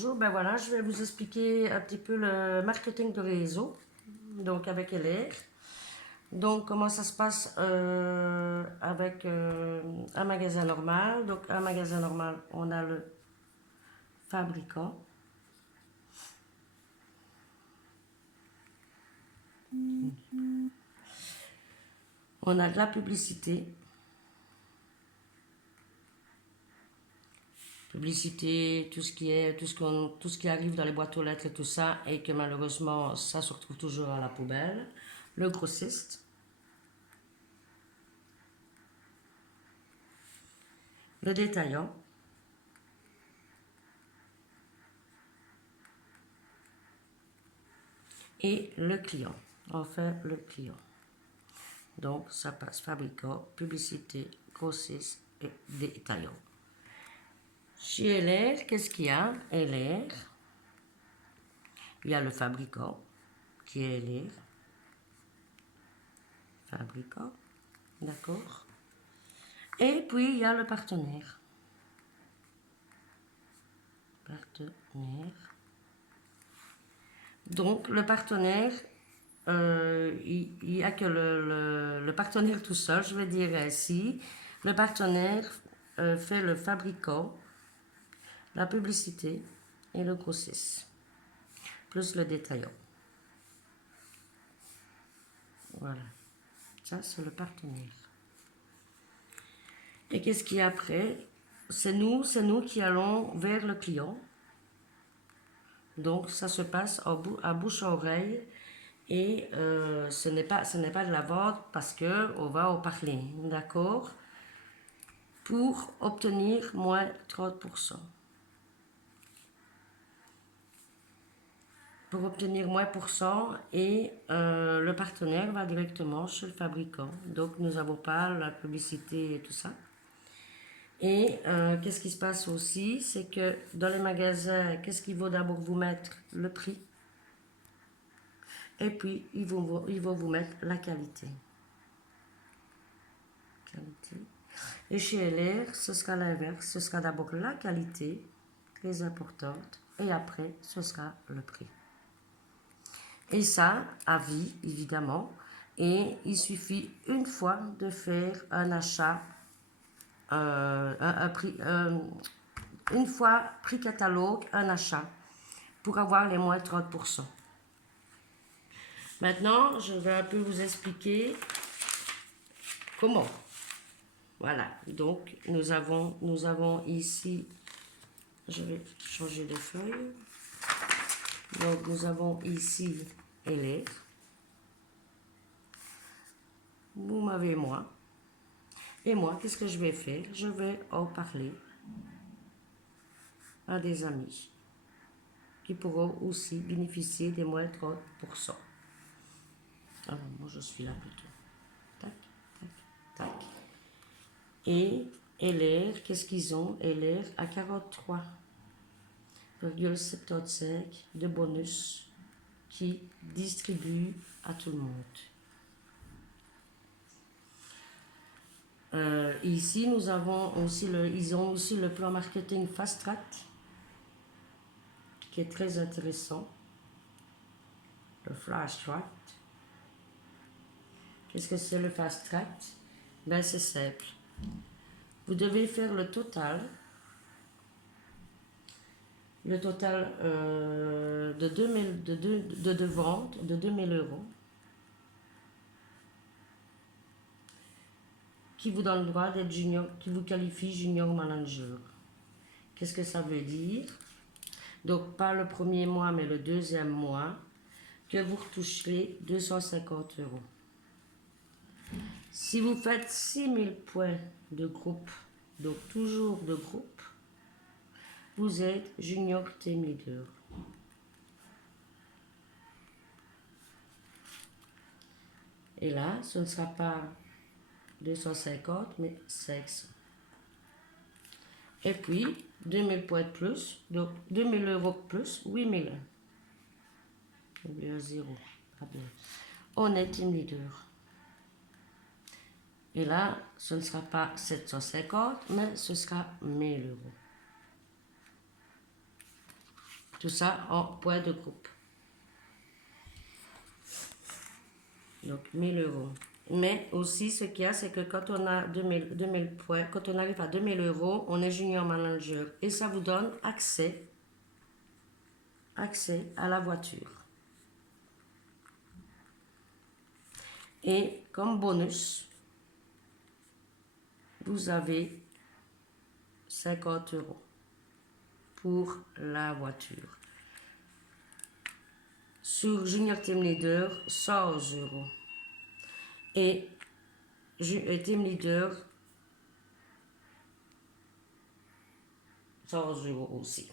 Bonjour, ben voilà, je vais vous expliquer un petit peu le marketing de réseau, donc avec LR. Donc comment ça se passe avec un magasin normal. Donc un magasin normal, on a le fabricant. On a de la publicité. Publicité, tout ce qui arrive dans les boîtes aux lettres et tout ça, et que malheureusement, ça se retrouve toujours à la poubelle. Le grossiste. Le détaillant. Et le client. Enfin, le client. Donc, ça passe fabricant, publicité, grossiste et détaillant. Chez LR, qu'est-ce qu'il y a? LR, il y a le fabricant, qui est LR. Fabricant, d'accord. Et puis, il y a le partenaire. Partenaire. Donc, le partenaire, il n'y a que le partenaire tout seul, je vais dire ainsi. Le partenaire fait le fabricant, la publicité et le grossiste, plus le détaillant. Voilà, ça c'est le partenaire. Et qu'est-ce qu'il y a après? C'est nous qui allons vers le client. Donc ça se passe à bouche à oreille et ce n'est pas de la vente parce que on va en parler, d'accord? Pour obtenir moins 30%. Pour obtenir moins % et le partenaire va directement chez le fabricant. Donc nous n'avons pas la publicité et tout ça. Et qu'est-ce qui se passe aussi, c'est que dans les magasins, qu'est-ce qu'il faut d'abord vous mettre? Le prix. Et puis ils vont vous mettre la qualité. Et chez LR, ce sera l'inverse. Ce sera d'abord la qualité, très importante, et après, ce sera le prix. Et ça, à vie, évidemment. Et il suffit une fois de faire un achat, une fois prix catalogue, un achat, pour avoir les moins 30%. Maintenant, je vais un peu vous expliquer comment. Voilà, donc nous avons ici, je vais changer de feuille. Donc nous avons ici LR. Vous m'avez moi. Et moi, qu'est-ce que je vais faire? Je vais en parler à des amis qui pourront aussi bénéficier des moins 30%. Alors, moi, je suis là plutôt. Tac, tac, tac. Et LR, qu'est-ce qu'ils ont? LR à 43,75 de bonus qui distribue à tout le monde. Ici, nous avons aussi ils ont aussi le plan marketing Fast Track qui est très intéressant. Le Flash Track. Qu'est-ce que c'est le Fast Track? Ben, c'est simple. Vous devez faire le total de ventes de 2000 euros qui vous donne le droit d'être junior, qui vous qualifie junior manager. Qu'est-ce que ça veut dire? Donc, pas le premier mois, mais le deuxième mois, que vous retoucherez 250 euros. Si vous faites 6000 points de groupe, donc toujours de groupe, vous êtes junior team leader. Et là, ce ne sera pas 250, mais 500. Et puis, 2000 points de plus, donc 2000 euros de plus, 8000. Oubliez un zéro. On est team leader. Et là, ce ne sera pas 750, mais ce sera 1000 euros. Tout ça en poids de groupe. Donc 1000 euros. Mais aussi, ce qu'il y a, c'est que quand on a 2000 points, quand on arrive à 2000 euros, on est junior manager. Et ça vous donne accès à la voiture. Et comme bonus, vous avez 50 euros pour la voiture. Sur Junior Team Leader, 100 euros. Et Team Leader, 100 euros aussi.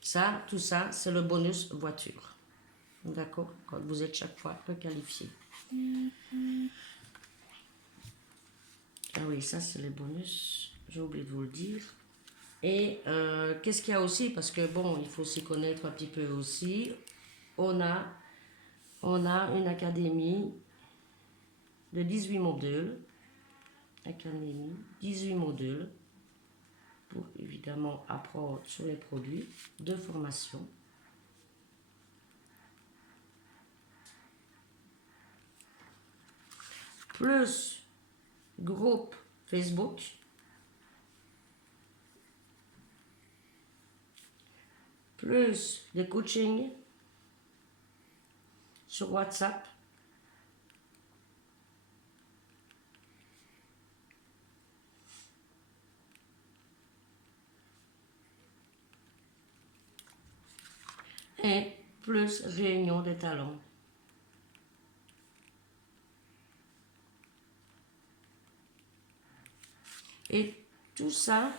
Ça, tout ça, c'est le bonus voiture. D'accord? Quand vous êtes chaque fois requalifié. Ah oui, ça, c'est les bonus. J'ai oublié de vous le dire. Et qu'est-ce qu'il y a aussi? Parce que bon, il faut s'y connaître un petit peu aussi. On a une académie de 18 modules. Académie, 18 modules. Pour évidemment apprendre sur les produits de formation. Plus groupe Facebook. Plus des coachings sur WhatsApp. Et plus réunion des talents. Et tout ça,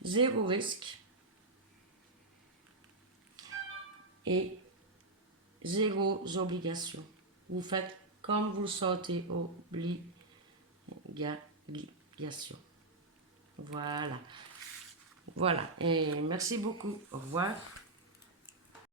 zéro risque et zéro obligation. Vous faites comme vous sentez obligation. Voilà. Voilà. Et merci beaucoup. Au revoir.